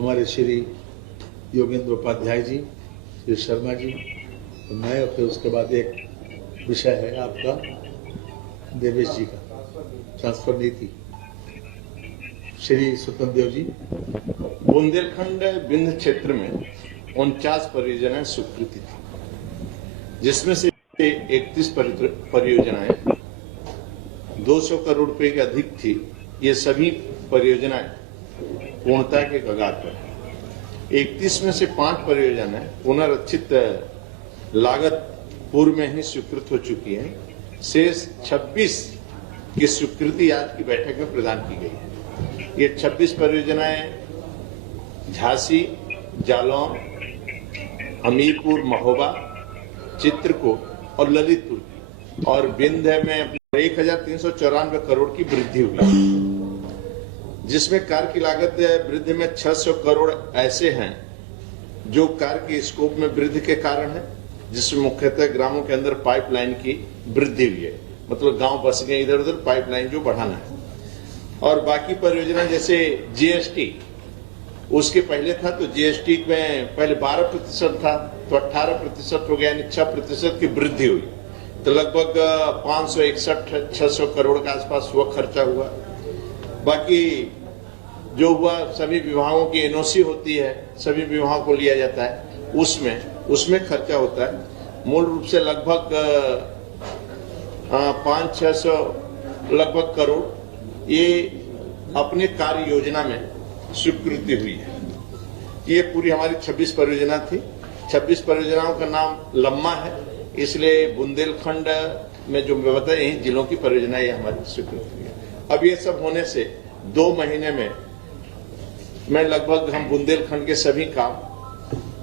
हमारे श्री योगेंद्र उपाध्याय जी, श्री शर्मा जी, तो मैं और फिर उसके बाद एक विषय है आपका देवेश जी का ट्रांसफर नीति। श्री स्वतंत्र देव जी। बुंदेलखंड विंध्य क्षेत्र में 49 परियोजनाएं स्वीकृति थी, जिसमें से 31 परियोजनाएं 200 करोड़ रुपए के अधिक थी। ये सभी परियोजनाएं पूर्णता के कगार पर है। 31 में से 5 परियोजनाएं पुनर्रचित लागत पूर्व में ही स्वीकृत हो चुकी है। शेष 26 की स्वीकृति आज की बैठक में प्रदान की गई है। ये 26 परियोजनाएं झांसी, जालौन, हमीरपुर, महोबा, चित्रकूट और ललितपुर की, और विंध्य में 1394 करोड़ की वृद्धि हुई, जिसमें कार्य की लागत वृद्धि में 600 करोड़ ऐसे हैं जो कार्य के स्कोप में वृद्धि के कारण है, जिसमें मुख्यतः ग्रामों के अंदर पाइपलाइन की वृद्धि हुई है, मतलब गांव बस गए इधर उधर, पाइपलाइन जो बढ़ाना है। और बाकी परियोजना जैसे जीएसटी, उसके पहले था तो जीएसटी में पहले 12% था तो 18% हो गया, यानी 6% की वृद्धि हुई, तो लगभग 561-600 करोड़ के आसपास हुआ खर्चा हुआ। बाकी जो हुआ, सभी विभागों की एनओसी होती है, सभी विभागों को लिया जाता है, उसमें खर्चा होता है। मूल रूप से लगभग 500-600 लगभग करोड़ ये अपने कार्य योजना में स्वीकृति हुई है। ये पूरी हमारी 26 परियोजना थी। 26 परियोजनाओं का नाम लम्मा है, इसलिए बुंदेलखंड में जो बताया यही जिलों की परियोजनाएं हमारी स्वीकृत हुई है। अब ये सब होने से 2 महीने में लगभग हम बुंदेलखंड के सभी काम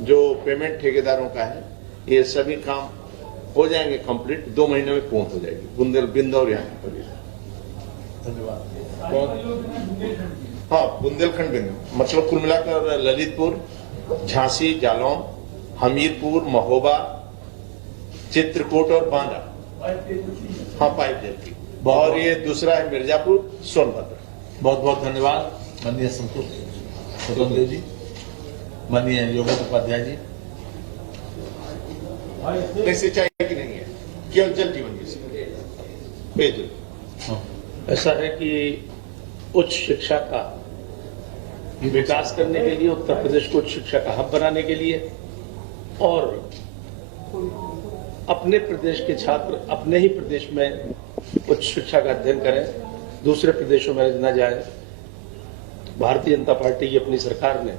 जो पेमेंट ठेकेदारों का है, ये सभी काम हो जाएंगे कंप्लीट, 2 महीने में पूर्ण हो जाएगी बिंद और यहाँ की परियोजना। धन्यवाद। हाँ, बुंदेलखंड बिंद मतलब कुल मिलाकर ललितपुर, झांसी, जालौन, हमीरपुर, महोबा, चित्रकूट और बांदा, हाँ पाइप जेल की, और ये दूसरा है मिर्जापुर, सोनभद्र। बहुत बहुत धन्यवाद माननीय स्वतंत्र देव जी, माननीय योगेंद्र उपाध्याय जी। सिंचाई की नहीं है, केवल जल जीवन मिशन, पेयजल। ऐसा है कि उच्च शिक्षा का विकास करने के लिए, उत्तर प्रदेश को उच्च शिक्षा का हब बनाने के लिए, और अपने प्रदेश के छात्र अपने ही प्रदेश में उच्च शिक्षा का अध्ययन करें, दूसरे प्रदेशों में न जाए, भारतीय जनता पार्टी की अपनी सरकार ने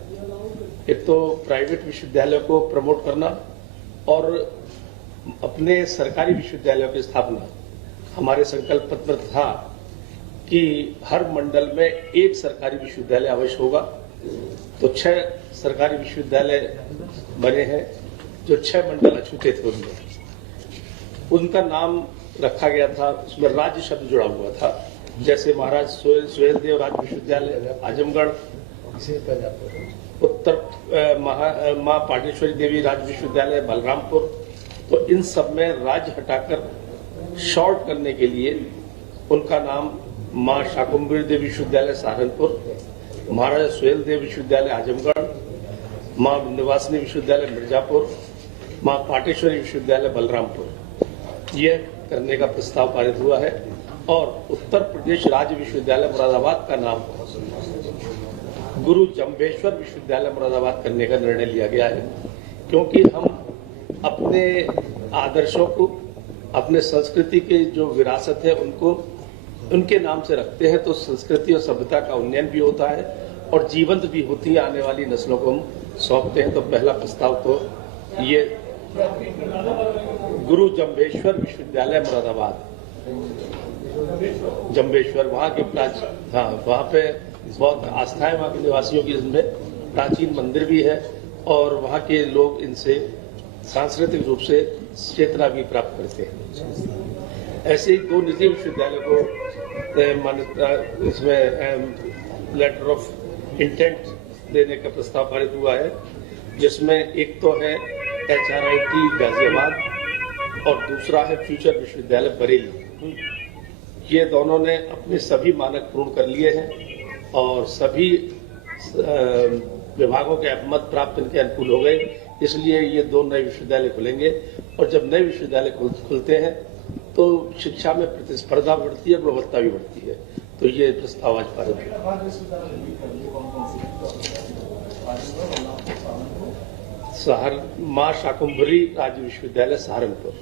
एक तो प्राइवेट विश्वविद्यालयों को प्रमोट करना और अपने सरकारी विश्वविद्यालयों की स्थापना, हमारे संकल्प पत्र था कि हर मंडल में एक सरकारी विश्वविद्यालय अवश्य होगा। तो 6 सरकारी विश्वविद्यालय बने हैं, जो 6 मंडल अछूते थे उनका नाम रखा गया था, उसमें राज्य शब्द जुड़ा हुआ था, जैसे महाराज सुहेलदेव राज्य विश्वविद्यालय आजमगढ़, उत्तर मां पाटेश्वरी देवी राज्य विश्वविद्यालय बलरामपुर। तो इन सब में राज्य हटाकर शॉर्ट करने के लिए उनका नाम मां शाकुंभरी देवी विश्वविद्यालय सहारनपुर, महाराजा सुहेलदेव विश्वविद्यालय आजमगढ़, मां विंध्यवासिनी विश्वविद्यालय मिर्जापुर, मां पाटेश्वरी विश्वविद्यालय बलरामपुर, यह करने का प्रस्ताव पारित हुआ है। और उत्तर प्रदेश राज्य विश्वविद्यालय मुरादाबाद का नाम गुरु जम्भेश्वर विश्वविद्यालय मुरादाबाद करने का निर्णय लिया गया है, क्योंकि हम अपने आदर्शों को, अपने संस्कृति के जो विरासत है उनको उनके नाम से रखते हैं, तो संस्कृति और सभ्यता का उन्नयन भी होता है और जीवंत भी होती है, आने वाली नस्लों को हम सौंपते हैं। तो पहला प्रस्ताव तो ये गुरु जम्भेश्वर विश्वविद्यालय मुरादाबाद, जम्भेश्वर वहाँ के वहाँ पे बहुत आस्था है वहाँ के निवासियों की, इसमें प्राचीन मंदिर भी है और वहाँ के लोग इनसे सांस्कृतिक रूप से चेतना भी प्राप्त करते हैं। ऐसे ही 2 निजी विश्वविद्यालय को मान्यता, इसमें लेटर ऑफ इंटेंट देने का प्रस्ताव पारित हुआ है, जिसमें एक तो है HRIT गाजियाबाद और दूसरा है फ्यूचर विश्वविद्यालय बरेली। ये दोनों ने अपने सभी मानक पूर्ण कर लिए हैं और सभी विभागों के मत प्राप्त इनके अनुकूल हो गए, इसलिए ये 2 नए विश्वविद्यालय खुलेंगे। और जब नए विश्वविद्यालय खुलते हैं तो शिक्षा में प्रतिस्पर्धा बढ़ती है, गुणवत्ता भी बढ़ती है। तो ये प्रस्ताव आज पारित हुआ। मां शाकुंभरी राज्य विश्वविद्यालय सहारनपुर,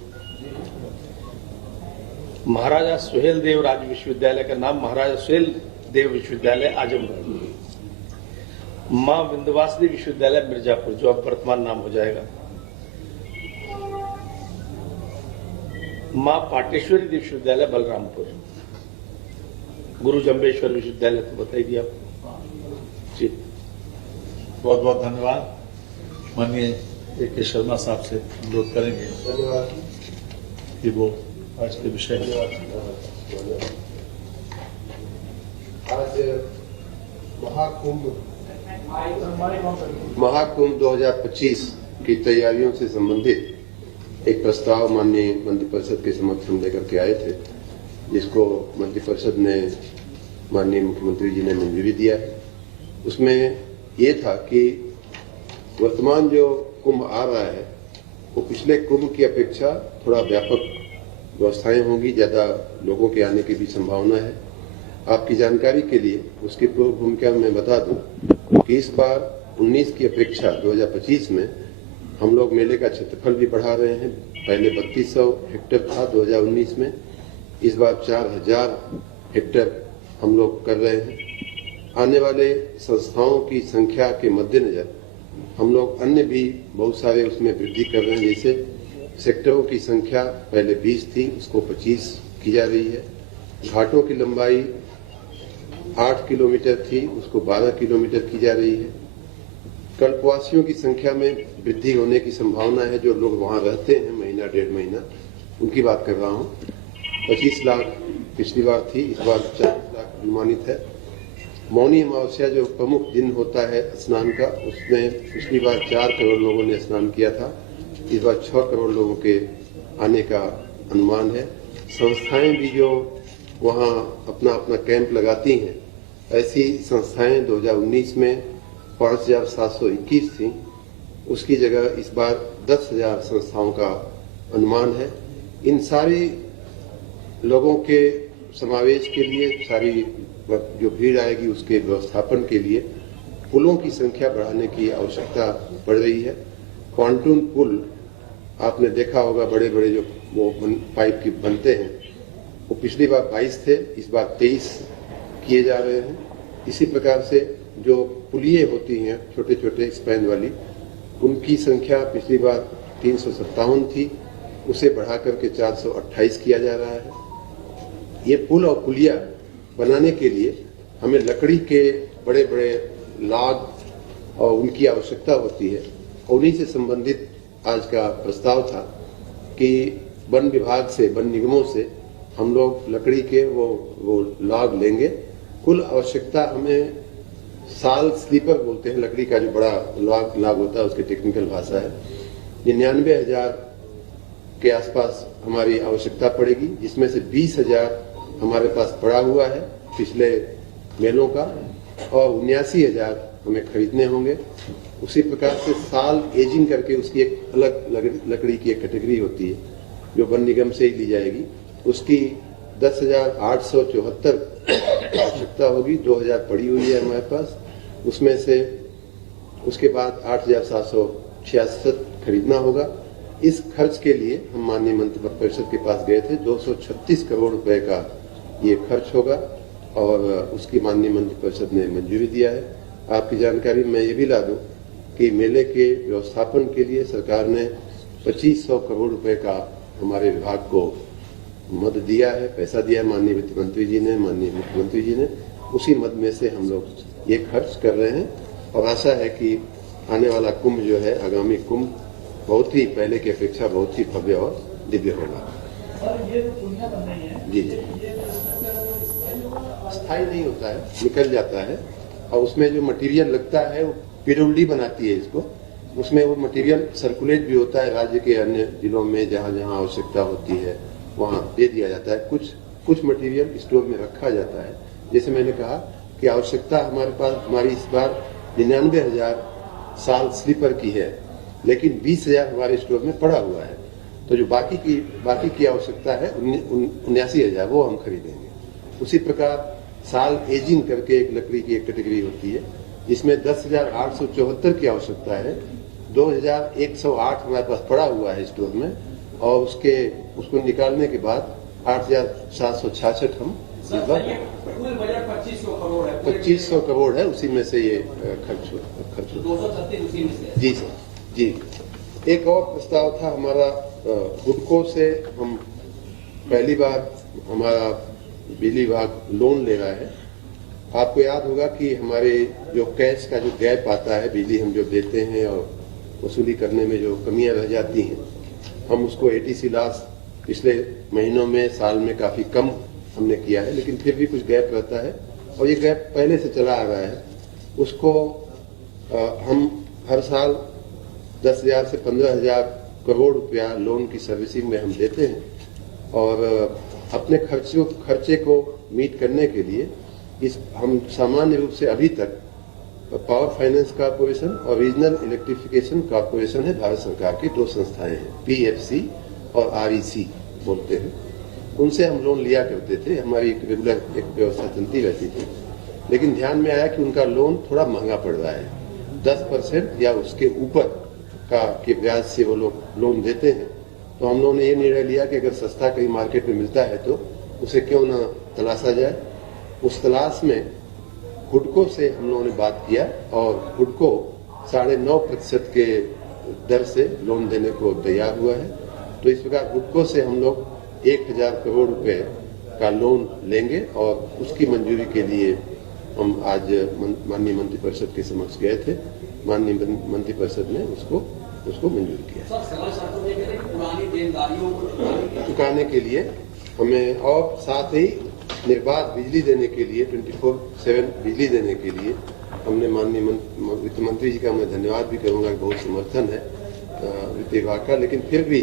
महाराजा सुहेल देव राज्य विश्वविद्यालय का नाम महाराजा सुहेल देव विश्वविद्यालय आजमगढ़, मां विंध्यवासिनी विश्वविद्यालय मिर्जापुर जो अब वर्तमान नाम हो जाएगा, मां पाटेश्वरी विश्वविद्यालय बलरामपुर, गुरु जम्बेश्वर विश्वविद्यालय तो बता ही दिया जी। बहुत बहुत धन्यवाद। माननीय A.K. शर्मा साहब से अनुरोध करेंगे कि वो आज के विषय में आज महाकुंभ 2025 की तैयारियों से संबंधित एक प्रस्ताव माननीय मंत्रिपरिषद के समक्ष हम लेकर के आए थे, जिसको मंत्रिपरिषद ने माननीय मुख्यमंत्री जी ने मंजूरी दिया है। उसमें ये था कि वर्तमान जो कुंभ आ रहा है वो पिछले कुंभ की अपेक्षा थोड़ा व्यापक व्यवस्थाएं होंगी, ज्यादा लोगों के आने की भी संभावना है। आपकी जानकारी के लिए उसकी पूर्व भूमिका में बता दूं कि इस बार 19 की अपेक्षा 2025 में हम लोग मेले का क्षेत्रफल भी बढ़ा रहे हैं। पहले 3200 हेक्टेयर था 2019 में, इस बार 4000 हेक्टेयर हम लोग कर रहे हैं। आने वाले संस्थाओं की संख्या के मद्देनजर हम लोग अन्य भी बहुत सारे उसमें वृद्धि कर रहे हैं। जैसे सेक्टरों की संख्या पहले 20 थी, उसको 25 की जा रही है। घाटों की लंबाई 8 किलोमीटर थी, उसको 12 किलोमीटर की जा रही है। कल्पवासियों की संख्या में वृद्धि होने की संभावना है। जो लोग वहां रहते हैं महीना 1.5 महीना, उनकी बात कर रहा हूँ। 25 लाख पिछली बार थी, इस बार 40 लाख अनुमानित है। मौनी अमावस्या जो प्रमुख दिन होता है स्नान का, उसमें पिछली बार 4 करोड़ लोगों ने स्नान किया था, इस बार 6 करोड़ लोगों के आने का अनुमान है। संस्थाएं भी जो वहां अपना अपना कैंप लगाती हैं, ऐसी संस्थाएं 2019 में 5721 थी, उसकी जगह इस बार 10,000 संस्थाओं का अनुमान है। इन सारी लोगों के समावेश के लिए, सारी जो भीड़ आएगी उसके व्यवस्थापन के लिए पुलों की संख्या बढ़ाने की आवश्यकता पड़ रही है। पॉन्टून पुल आपने देखा होगा, बड़े बड़े जो वो पाइप की बनते हैं, वो पिछली बार 22 थे, इस बार 23 किए जा रहे हैं। इसी प्रकार से जो पुलिये होती हैं छोटे छोटे स्पैन वाली, उनकी संख्या पिछली बार 357 थी, उसे बढ़ा करके 428 किया जा रहा है। ये पुल और पुलिया बनाने के लिए हमें लकड़ी के बड़े बड़े लाग और उनकी आवश्यकता होती है। उन्हीं से संबंधित आज का प्रस्ताव था कि वन विभाग से, वन निगमों से हम लोग लकड़ी के वो लाग लेंगे। कुल आवश्यकता हमें साल स्लीपर बोलते हैं, लकड़ी का जो बड़ा लाग होता है, उसकी टेक्निकल भाषा है। 99,000 के आसपास हमारी आवश्यकता पड़ेगी, जिसमें से 20,000 हमारे पास पड़ा हुआ है पिछले मेलों का, और 79,000 हमें खरीदने होंगे। उसी प्रकार से साल एजिंग करके उसकी एक अलग लकड़ी की एक कैटेगरी होती है जो वन निगम से ही ली जाएगी, उसकी 10,874 आवश्यकता होगी। 2,000 पड़ी हुई है हमारे पास, उसमें से उसके बाद 8,766 खरीदना होगा। इस खर्च के लिए हम माननीय मंत्रिपरिषद के पास गए थे। 236 करोड़ रुपए का ये खर्च होगा और उसकी माननीय मंत्रिपरिषद ने मंजूरी दिया है। आपकी जानकारी में ये भी ला दूं कि मेले के व्यवस्थापन के लिए सरकार ने 2500 करोड़ रुपए का हमारे विभाग को मद दिया है, पैसा दिया है माननीय वित्त मंत्री जी ने, माननीय मुख्यमंत्री जी ने। उसी मद में से हम लोग ये खर्च कर रहे हैं और आशा है कि आने वाला कुंभ जो है, आगामी कुंभ बहुत ही पहले की अपेक्षा बहुत ही भव्य और दिव्य होगा। जी जी, स्थायी नहीं होता है, निकल जाता है और उसमें जो मटेरियल लगता है वो पीडब्ल्यूडी बनाती है इसको। उसमें वो मटेरियल सर्कुलेट भी होता है राज्य के अन्य जिलों में, जहाँ जहाँ आवश्यकता होती है वहाँ दे दिया जाता है। कुछ मटेरियल स्टोर में रखा जाता है। जैसे मैंने कहा कि आवश्यकता हमारे पास, हमारी इस बार 99,000 साल स्लीपर की है, लेकिन 20,000 हमारे स्टोर में पड़ा हुआ है। तो जो बाकी की आवश्यकता है 79,000 वो हम खरीदेंगे। उसी प्रकार साल एजिंग करके एक लकड़ी की एक कैटेगरी होती है, जिसमें 10,874 की आवश्यकता है। 2,108 हमारे पास पड़ा हुआ है स्टोर में, और उसको निकालने के बाद 8,766 हम इस बार 2500 करोड़ है, उसी में से ये खर्च हो 236 उसी में से। जी सर जी। एक और प्रस्ताव था हमारा हुडको से, हम पहली बार हमारा बिजली विभाग लोन ले रहा है। आपको याद होगा कि हमारे जो कैश का जो गैप आता है, बिजली हम जो देते हैं और वसूली करने में जो कमियां रह जाती हैं, हम उसको एटीसी लॉस पिछले महीनों में साल में काफी कम हमने किया है, लेकिन फिर भी कुछ गैप रहता है और ये गैप पहले से चला आ रहा है। उसको हम हर साल 10,000 से 15,000 करोड़ रुपया लोन की सर्विसिंग में हम देते हैं, और अपने खर्चे को मीट करने के लिए हम सामान्य रूप से अभी तक पावर फाइनेंस कॉर्पोरेशन और रीजनल इलेक्ट्रिफिकेशन कॉर्पोरेशन है, भारत सरकार की 2 संस्थाएं हैं, पीएफसी और आरईसी बोलते हैं, उनसे हम लोन लिया करते थे। हमारी एक रेगुलर एक व्यवस्था चलती रहती थी, लेकिन ध्यान में आया कि उनका लोन थोड़ा महंगा पड़ रहा है, 10% या उसके ऊपर के ब्याज से वो लोग लोन देते हैं। तो हम लोगों ने ये निर्णय लिया कि अगर सस्ता कहीं मार्केट में मिलता है तो उसे क्यों ना तलाशा जाए। उस तलाश में हुडको से हम लोगों ने बात किया, और हुडको 9.5% के दर से लोन देने को तैयार हुआ है। तो इस प्रकार हुडको से हम लोग 1,000 करोड़ रुपए का लोन लेंगे, और उसकी मंजूरी के लिए हम आज माननीय मंत्रिपरिषद के समक्ष गए थे। माननीय मंत्रिपरिषद ने उसको मंजूर किया। पुरानी देनदारियों को चुकाने के लिए हमें, और साथ ही निर्बाध बिजली देने के लिए 24/7 बिजली देने के लिए हमने माननीय वित्त मंत्री जी का मैं धन्यवाद भी करूंगा, बहुत समर्थन है वित्त विभाग का, लेकिन फिर भी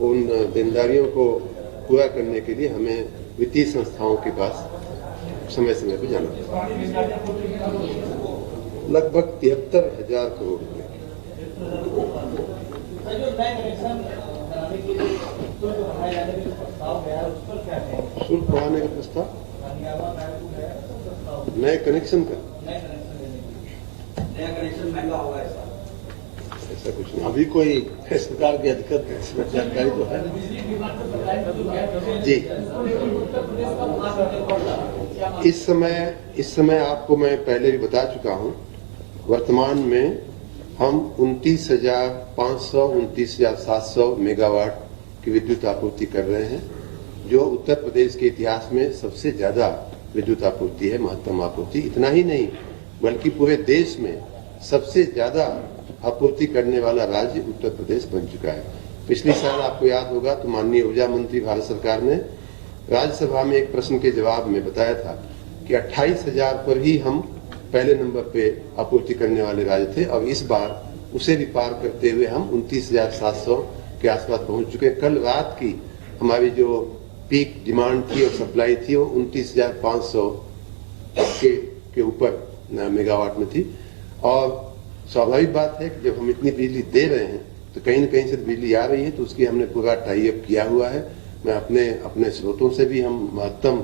उन देनदारियों को पूरा करने के लिए हमें वित्तीय संस्थाओं के पास समय समय पर जाना पड़ता। लगभग 73,000 करोड़ रुपए। शुल्क बढ़ाने का प्रस्ताव, नए कनेक्शन का नया कनेक्शन महंगा होगा ऐसा। ऐसा कुछ नहीं अभी कोई इस प्रकार की अधिकृत जानकारी तो है जी। इस समय आपको मैं पहले भी बता चुका हूं, वर्तमान में हम 29,500 29,700 मेगावाट की विद्युत आपूर्ति कर रहे हैं, जो उत्तर प्रदेश के इतिहास में सबसे ज्यादा विद्युत आपूर्ति है, महत्तम आपूर्ति। इतना ही नहीं, बल्कि पूरे देश में सबसे ज्यादा आपूर्ति करने वाला राज्य उत्तर प्रदेश बन चुका है। पिछले साल आपको याद होगा तो माननीय ऊर्जा मंत्री भारत सरकार ने राज्यसभा में एक प्रश्न के जवाब में बताया था कि 28,000 पर ही हम पहले नंबर पे आपूर्ति करने वाले राज्य थे, और इस बार उसे भी पार करते हुए हम 29,700 के आसपास पहुंच चुके हैं। कल रात की हमारी जो पीक डिमांड थी और सप्लाई थी वो 29,500 के ऊपर मेगावाट में थी। और स्वाभाविक बात है कि जब हम इतनी बिजली दे रहे हैं तो कहीं न कहीं से बिजली आ रही है, तो उसकी हमने पूरा टाई अप किया हुआ है। मैं अपने स्रोतों से भी हम महत्तम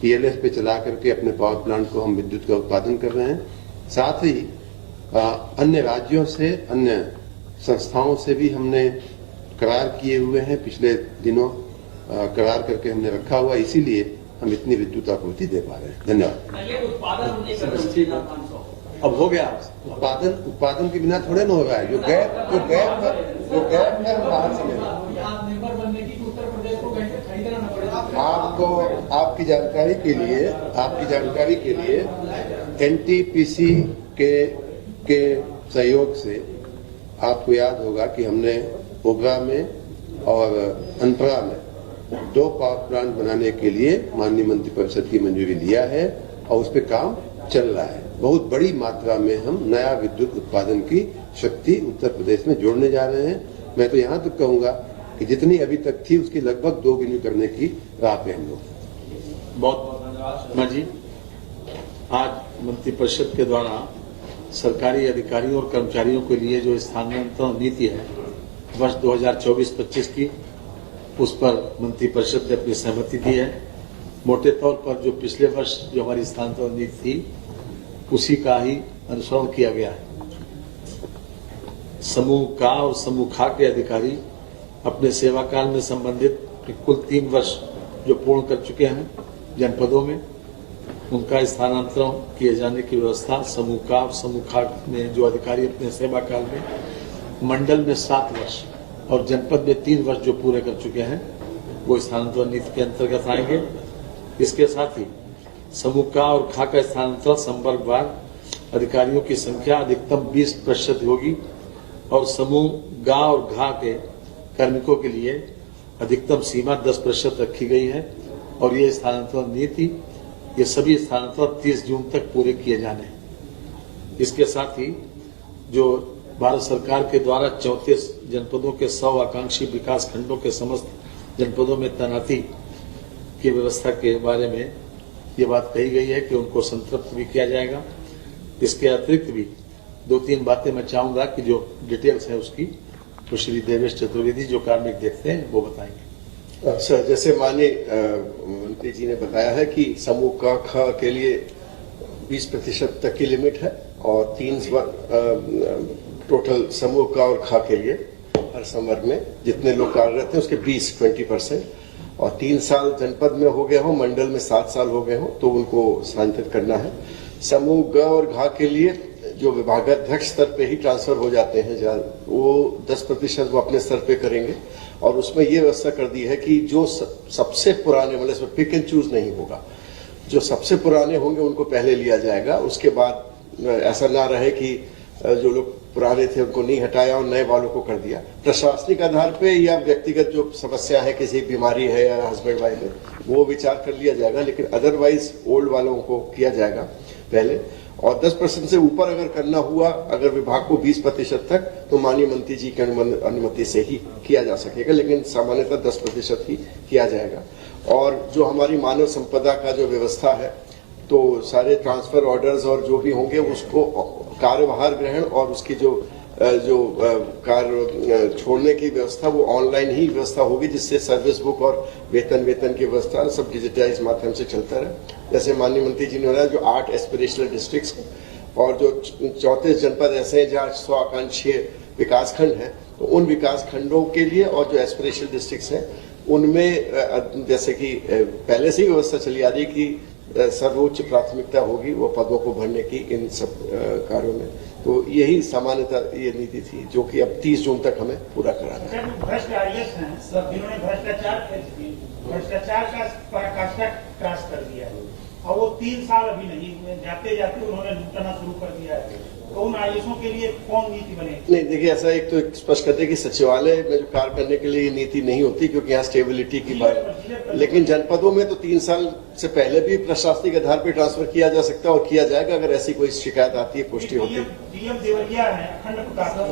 पीएलएस पे चला करके अपने पावर प्लांट को हम विद्युत का उत्पादन कर रहे हैं। साथ ही अन्य राज्यों से, अन्य संस्थाओं से भी हमने करार किए हुए हैं, पिछले दिनों करार करके हमने रखा हुआ, इसीलिए हम इतनी विद्युत आपूर्ति दे पा रहे हैं। धन्यवाद। ये उत्पादन होने का 500 अब हो गया। उत्पादन के बिना थोड़े ना हो रहा है। जो गैप है हम बाहर से ले रहे हैं। आत्मनिर्भर बनने की उत्तर प्रदेश को कैसे खरीदना न पड़े। आपको आपकी जानकारी के लिए एनटीपीसी के सहयोग से आपको याद होगा कि हमने ओबरा में और अनपरा में 2 पावर प्लांट बनाने के लिए माननीय मंत्रिपरिषद की मंजूरी लिया है, और उस पर काम चल रहा है। बहुत बड़ी मात्रा में हम नया विद्युत उत्पादन की शक्ति उत्तर प्रदेश में जोड़ने जा रहे हैं। मैं तो यहां तक कहूंगा कि जितनी अभी तक थी उसकी लगभग 2 गुनी करने की राह पे हम लोग। बहुत जी, आज मंत्रिपरिषद के द्वारा सरकारी अधिकारियों और कर्मचारियों के लिए जो स्थानांतरण नीति है वर्ष 2024-25 की, उस पर मंत्रिपरिषद ने अपनी सहमति दी है। मोटे तौर पर जो पिछले वर्ष जो हमारी स्थानांतरण नीति थी, उसी का ही अनुसरण किया गया है। समूह का और समूह खा के अधिकारी अपने सेवा काल में संबंधित कुल 3 वर्ष जो पूर्ण कर चुके हैं जनपदों में, उनका स्थानांतरण किए जाने की व्यवस्था समूह का और समूह खा में जो अधिकारी अपने सेवा काल में मंडल में 7 वर्ष और जनपद में 3 वर्ष जो पूरे कर चुके हैं, वो स्थानांतरण नीति के अंतर्गत आएंगे। इसके साथ ही समूह का और खा का स्थानांतरण संवर्गवार अधिकारियों की संख्या अधिकतम 20% होगी और समूह गा और घा के कार्मिकों के लिए अधिकतम सीमा 10% रखी गई है और ये स्थानांतरण नीति, ये सभी स्थानांतरण 30 जून तक पूरे किए जाने हैं। इसके साथ ही जो भारत सरकार के द्वारा 34 जनपदों के 100 आकांक्षी विकास खंडों के समस्त जनपदों में तैनाती की व्यवस्था के बारे में ये बात कही गई है कि उनको संतृप्त भी किया जाएगा। इसके अतिरिक्त भी 2-3 बातें मैं चाहूंगा कि जो डिटेल्स है उसकी तो श्री देवेश चतुर्वेदी जो कार्मिक देखते हैं वो बताएंगे। सर, जैसे माननीय मंत्री जी ने बताया है कि समूह का ख के लिए 20% तक की लिमिट है और 3 टोटल समूह का और खा के लिए हर संवर्ग में जितने लोग कार्यरत हैं उसके 20% और 3 साल जनपद में हो गए हो, मंडल में 7 साल हो गए हो तो उनको स्थानांतरित करना है। समूह ग और घा के लिए जो विभागाध्यक्ष स्तर पे ही ट्रांसफर हो जाते हैं, जहाँ वो 10% वो अपने स्तर पे करेंगे और उसमें ये व्यवस्था कर दी है कि जो सबसे पुराने, मतलब इसमें पिक एंड चूज नहीं होगा, जो सबसे पुराने होंगे उनको पहले लिया जाएगा। उसके बाद ऐसा ना रहे कि जो लोग पुराने थे उनको नहीं हटाया और नए वालों को कर दिया। प्रशासनिक आधार पे या व्यक्तिगत जो समस्या है, किसी बीमारी है या हस्बैंड वाइफ है, वो विचार कर लिया जाएगा, लेकिन अदरवाइज ओल्ड वालों को किया जाएगा पहले। और 10% से ऊपर अगर करना हुआ, अगर विभाग को 20% तक, तो माननीय मंत्री जी की अनुमति से ही किया जा सकेगा, लेकिन सामान्यतः 10% ही किया जाएगा। और जो हमारी मानव संपदा का जो व्यवस्था है, तो सारे ट्रांसफर ऑर्डर्स और जो भी होंगे उसको कार्यभार ग्रहण और उसकी जो कार्य छोड़ने की व्यवस्था वो ऑनलाइन ही व्यवस्था होगी, जिससे सर्विस बुक और वेतन की व्यवस्था सब डिजिटाइज माध्यम से चलता रहे। जैसे माननीय मंत्री जी ने बताया, जो 8 एस्पिरेशनल डिस्ट्रिक्ट्स और जो 34 जनपद ऐसे हैं जहाँ 100 आकांक्षी विकास खंड है, तो उन विकास खंडों के लिए और जो एस्पिरेशनल डिस्ट्रिक्ट्स हैं उनमें जैसे कि पहले से ही व्यवस्था चली आ रही कि सर्वोच्च प्राथमिकता होगी वो पदों को भरने की इन सब कार्यों में। तो यही सामान्यतः ये नीति थी जो कि अब 30 जून तक हमें पूरा कराना है। भ्रष्ट आईएएस हैं सब, जिन्होंने भ्रष्टाचार का पराकाष्ठा क्रॉस कर दिया है और वो 3 साल अभी नहीं हुए, जाते जाते उन्होंने लूटना शुरू कर दिया है, तो उन आईएएसों के लिए कौन नीति बनेगी? नहीं, देखिए ऐसा एक तो स्पष्ट करते कि सचिवालय में जो कार्य करने के लिए ये नीति नहीं होती, क्योंकि यहाँ स्टेबिलिटी की बात, लेकिन जनपदों में तो 3 साल से पहले भी प्रशासनिक आधार पर ट्रांसफर किया जा सकता है और किया जाएगा अगर ऐसी कोई शिकायत आती है, पुष्टि होती है।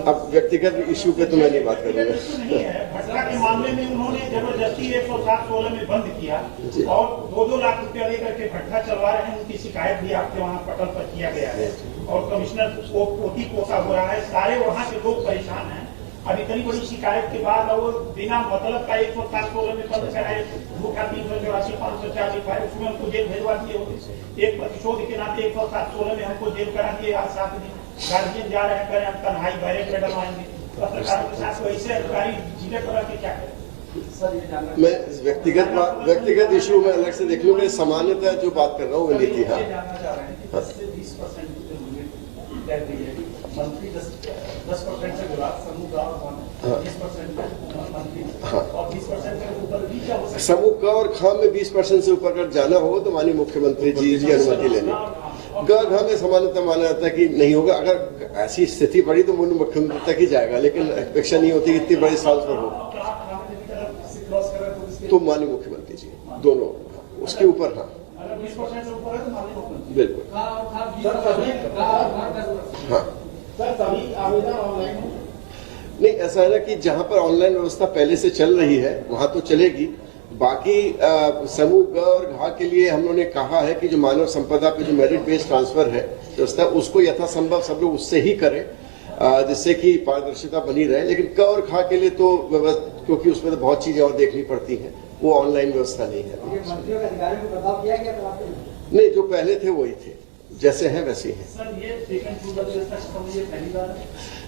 अब व्यक्तिगत इश्यू पे तो मैं नहीं बात करूंगा। भट्टा के मामले में उन्होंने जबरदस्ती 107-16 में बंद किया और 2-2 लाख रुपया लेकर के भट्टा चलवा रहे हैं, उनकी शिकायत भी आपके वहाँ पटल पर किया गया है और कमिश्नर को पोती पोता हो रहा है, सारे वहाँ के लोग परेशान हैं। अब इतनी बड़ी शिकायत के बाद और बिना मतलब का 107-16 में बंद कराए, झूठा 384, 540 फाइल, उसमें हमको जेल भेजवा दिए होंगे। एक प्रतिशोध के नाते 107-16 में हमको जेल करा दिए। आज 7 दिन गार्जियन जा रहे हैं, करें हम तन्हाई बैरेक में डलवाएंगे पत्रकारों के साथ, वैसे अधिकारी जिले तरह के क्या करें? मैं व्यक्तिगत इशू में अलग से देख लूंगा। सामान्यतः जो बात कर रहा हूँ वो नीति है। मंत्री 10% से गुलाब समूह गाँव 20% और 20% से ऊपर भी क्या हो सकता है? समूह का और खा में 20% से ऊपर अगर जाना हो तो माननीय मुख्यमंत्री जी की अनुमति लेनी। ग में सामान्यतः माना जाता है कि नहीं होगा, अगर ऐसी स्थिति पड़ी तो मुख्यमंत्री तक ही जाएगा, लेकिन अपेक्षा नहीं होती कि इतनी बड़ी साल पर हो तो माननीय मुख्यमंत्री जी दोनों उसके ऊपर। हाँ, 20% से ऊपर है तो माननीय मुख्यमंत्री। बिल्कुल। हाँ, सभी आवेदन ऑनलाइन नहीं, ऐसा है ना कि जहां पर ऑनलाइन व्यवस्था पहले से चल रही है वहां तो चलेगी, बाकी समूह ग और घ के लिए हम लोगों ने कहा है कि जो मानव संपदा पे जो मेरिट बेस्ड ट्रांसफर है व्यवस्था, उसको यथासंभव सब लोग उससे ही करें, जिससे कि पारदर्शिता बनी रहे। लेकिन क और ख के लिए तो क्योंकि उसमें तो बहुत चीजें और देखनी पड़ती हैं, वो ऑनलाइन व्यवस्था नहीं है। मंत्रियों के अधिकारियों को बदलाव किया गया था? नहीं, जो पहले थे वही थे, जैसे हैं वैसे ही हैं। सर ये पहली बार है?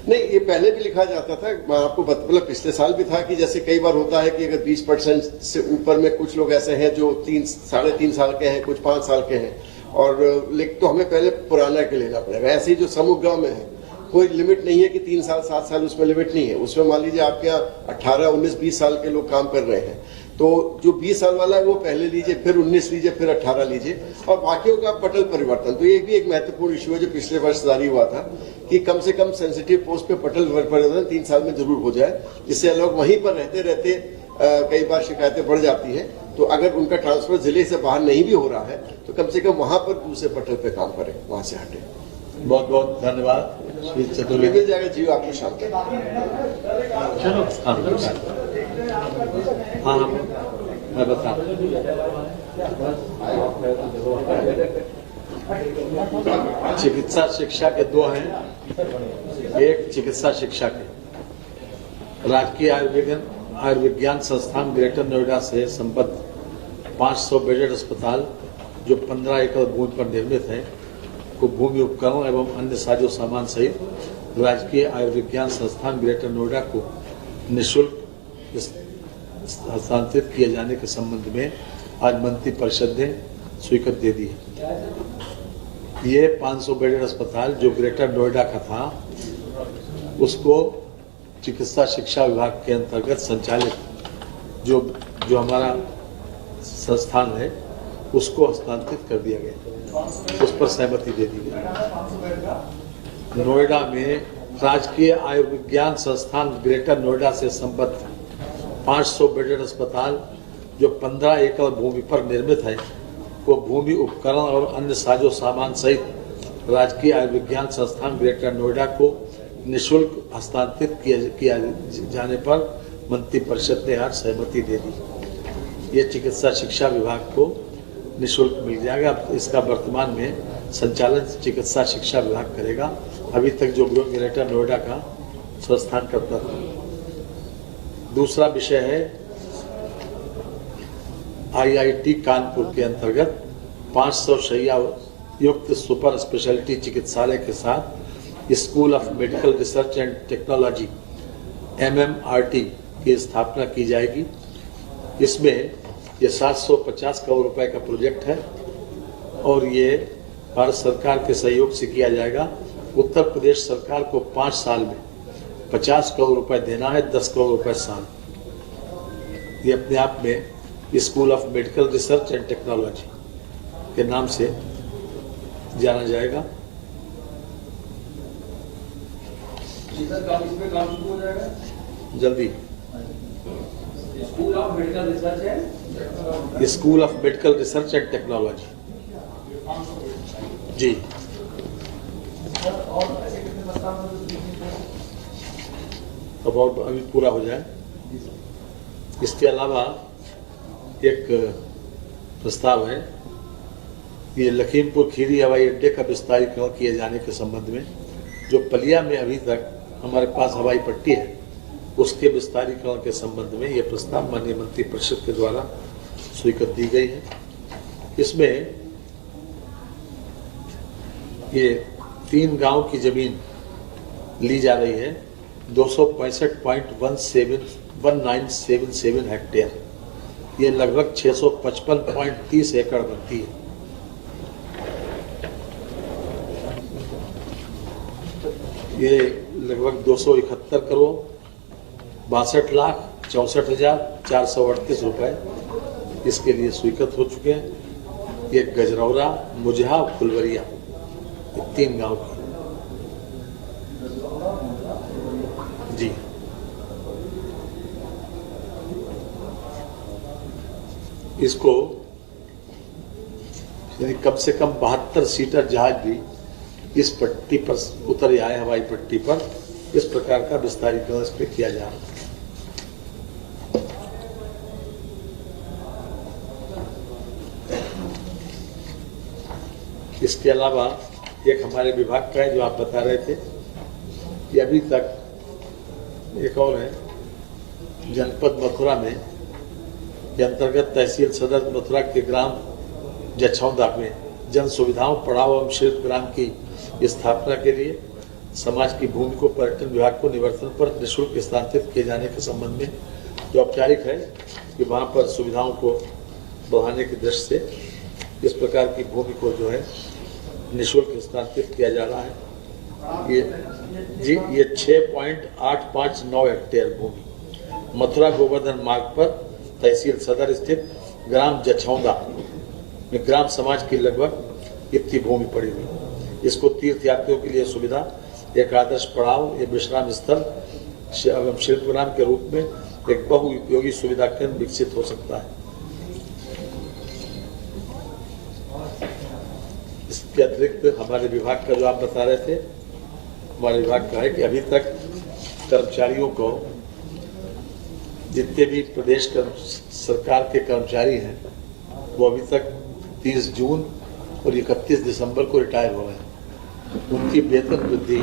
नहीं, ये पहले भी लिखा जाता था। मैं आपको मतलब पिछले साल भी था कि जैसे कई बार होता है कि अगर 20% से ऊपर में कुछ लोग ऐसे हैं जो 3-3.5 साल के हैं, कुछ 5 साल के हैं, और तो हमें पहले पुराना के लेना पड़ेगा। ऐसे ही जो समूह गांव में है, कोई लिमिट नहीं है कि 3 साल 7 साल, उसमें लिमिट नहीं है। उसमें मान लीजिए आपके यहाँ 18, 19, 20 साल के लोग काम कर रहे हैं, तो जो 20 साल वाला है वो पहले लीजिए, फिर 19 लीजिए, फिर 18 लीजिए, और बाकियों का पटल परिवर्तन। तो ये भी एक महत्वपूर्ण इश्यू है जो पिछले वर्ष जारी हुआ था कि कम से कम सेंसिटिव पोस्ट पे पटल परिवर्तन 3 साल में जरूर हो जाए, जिससे लोग वहीं पर रहते रहते कई बार शिकायतें बढ़ जाती हैं। तो अगर उनका ट्रांसफर जिले से बाहर नहीं भी हो रहा है तो कम से कम वहां पर दूसरे पटल पे काम करें, वहां से हटे। बहुत बहुत धन्यवाद श्री चतुर्वेदी। मिल जाएगा जीव आपको शाम तक। चलो हाँ हाँ मैं बता चिकित्सा शिक्षा के 2 हैं। एक चिकित्सा शिक्षा के राजकीय आयुर्विज्ञान संस्थान ग्रेटर नोएडा से संबद्ध 500 बेडेड अस्पताल जो 15 एकड़ भूमि पर निर्मित है को भूमि उपकरण एवं अन्य साजो सामान सहित राजकीय आयुर्विज्ञान संस्थान ग्रेटर नोएडा को निःशुल्क हस्तांतरित किए जाने के संबंध में आज मंत्री परिषद ने स्वीकृति दे दी है। ये 500 बेडेड अस्पताल जो ग्रेटर नोएडा का था, उसको चिकित्सा शिक्षा विभाग के अंतर्गत संचालित जो हमारा संस्थान है, उसको हस्तांतरित कर दिया गया, उस पर सहमति दे दी गई। नोएडा में राजकीय आयुर्विज्ञान संस्थान ग्रेटर नोएडा से संबद्ध 500 बेडेड अस्पताल जो 15 एकड़ भूमि पर निर्मित है को भूमि उपकरण और अन्य साजो सामान सहित राजकीय आयुर्विज्ञान संस्थान ग्रेटर नोएडा को निःशुल्क हस्तांतरित किया जाने पर मंत्रिपरिषद ने आज सहमति दे दी। ये चिकित्सा शिक्षा विभाग को निःशुल्क मिल जाएगा। इसका वर्तमान में संचालन चिकित्सा शिक्षा विभाग करेगा। अभी तक जो ग्रेटर नोएडा का संस्थान करता था। दूसरा विषय है आईआईटी कानपुर के अंतर्गत 500 शैय्या युक्त सुपर स्पेशलिटी चिकित्सालय के साथ school of medical research and technology MMRT की स्थापना की जाएगी। इसमें ये 750 करोड़ रुपए का प्रोजेक्ट है और ये भारत सरकार के सहयोग से किया जाएगा। उत्तर प्रदेश सरकार को 5 साल में 50 करोड़ रुपए देना है, 10 करोड़ रुपए साल। ये अपने आप में school of medical research and technology के नाम से जाना जाएगा। काम शुरू हो जाएगा जल्दी। स्कूल ऑफ मेडिकल रिसर्च है, school of medical research and technology जी। अब और अभी पूरा हो जाए। इसके अलावा एक प्रस्ताव है, ये लखीमपुर खीरी हवाई अड्डे का विस्तारीकरण किए जाने के संबंध में। जो पलिया में अभी तक हमारे पास हवाई पट्टी है, उसके विस्तारीकरण के संबंध में ये प्रस्ताव माननीय मंत्रिपरिषद के द्वारा स्वीकृति दी गई है। इसमें ये 3 गांव की जमीन ली जा रही है, 265.1977 हेक्टेयर। ये लगभग 655.30 एकड़ बनती है। ये लगभग 271 करोड़ 62,64,438 रुपए इसके लिए स्वीकृत हो चुके हैं। ये गजरौरा, मुजहा और फुलवरिया, ये 3 गांव की जी। इसको यानी कम से कम 72 सीटर जहाज भी इस पट्टी पर उतर आए, हवाई पट्टी पर। इस प्रकार का विस्तारीकरण इस पे किया जा रहा है। इसके अलावा एक हमारे विभाग का है जो आप बता रहे थे कि अभी तक एक और है जनपद मथुरा में के अंतर्गत तहसील सदर मथुरा के ग्राम जछौदा में जन सुविधाओं पड़ाव एवं शिल्प ग्राम की स्थापना के लिए समाज की भूमि को पर्यटन विभाग को निवर्तन पर निःशुल्क स्थानांतरित किए जाने के संबंध में जो औपचारिक है कि वहां पर सुविधाओं को बढ़ाने की दृष्टि से इस प्रकार की भूमि को जो है निःशुल्क स्थानांतरित किया जा रहा है। ये 6.859 हेक्टेयर भूमि मथुरा गोवर्धन मार्ग पर तहसील सदर स्थित ग्राम जछौदा में ग्राम समाज की लगभग इतनी भूमि पड़ी हुई। इसको तीर्थ यात्रियों के लिए सुविधा, एक आदर्श पड़ाव, एक विश्राम स्थल एवं शिल्प ग्राम के रूप में एक बहुउपयोगी सुविधा केंद्र विकसित हो सकता है। इसके अतिरिक्त हमारे विभाग का जो आप बता रहे थे, हमारे विभाग का है कि अभी तक कर्मचारियों को जितने भी प्रदेश सरकार के कर्मचारी हैं वो अभी तक 30 जून और 31 दिसंबर को रिटायर हो गए हैं। उनकी वेतन वृद्धि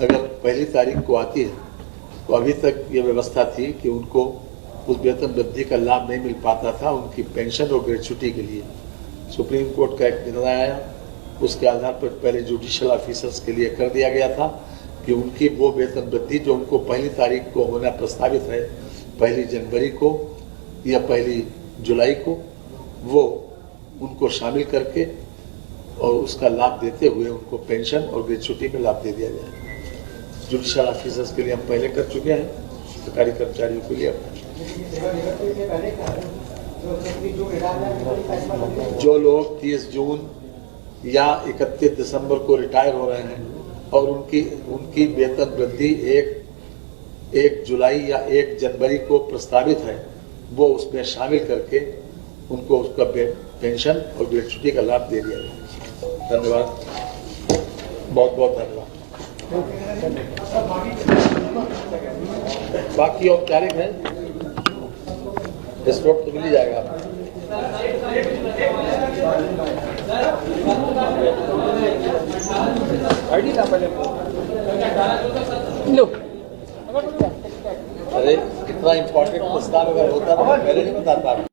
अगर पहली तारीख को आती है तो अभी तक ये व्यवस्था थी कि उनको उस वेतन वृद्धि का लाभ नहीं मिल पाता था उनकी पेंशन और ग्रेच्युटी के लिए। सुप्रीम कोर्ट का एक निर्णय आया, उसके आधार पर पहले जुडिशियल ऑफिसर्स के लिए कर दिया गया था कि उनकी वो वेतन वृद्धि जो उनको पहली तारीख को होना प्रस्तावित है, 1 जनवरी को या 1 जुलाई को, वो उनको शामिल करके और उसका लाभ देते हुए उनको पेंशन और ग्रेच्युटी में लाभ दे दिया जाए। जुडिशियल ऑफिसर्स के लिए हम पहले कर चुके हैं, सरकारी कर्मचारियों के लिए जो लोग 30 जून या 31 दिसंबर को रिटायर हो रहे हैं और उनकी वेतन वृद्धि 1 जुलाई या 1 जनवरी को प्रस्तावित है, वो उसमें शामिल करके उनको उसका पेंशन और ग्रेच्युटी का लाभ दे दिया जाए। धन्यवाद, बहुत बहुत धन्यवाद। बाकी औपचारिक है, इस वक्त तो मिल ही जाएगा आपको। अरे इतना इम्पोर्टेंट प्रस्ताव अगर होता तो मैं पहले नहीं बताता।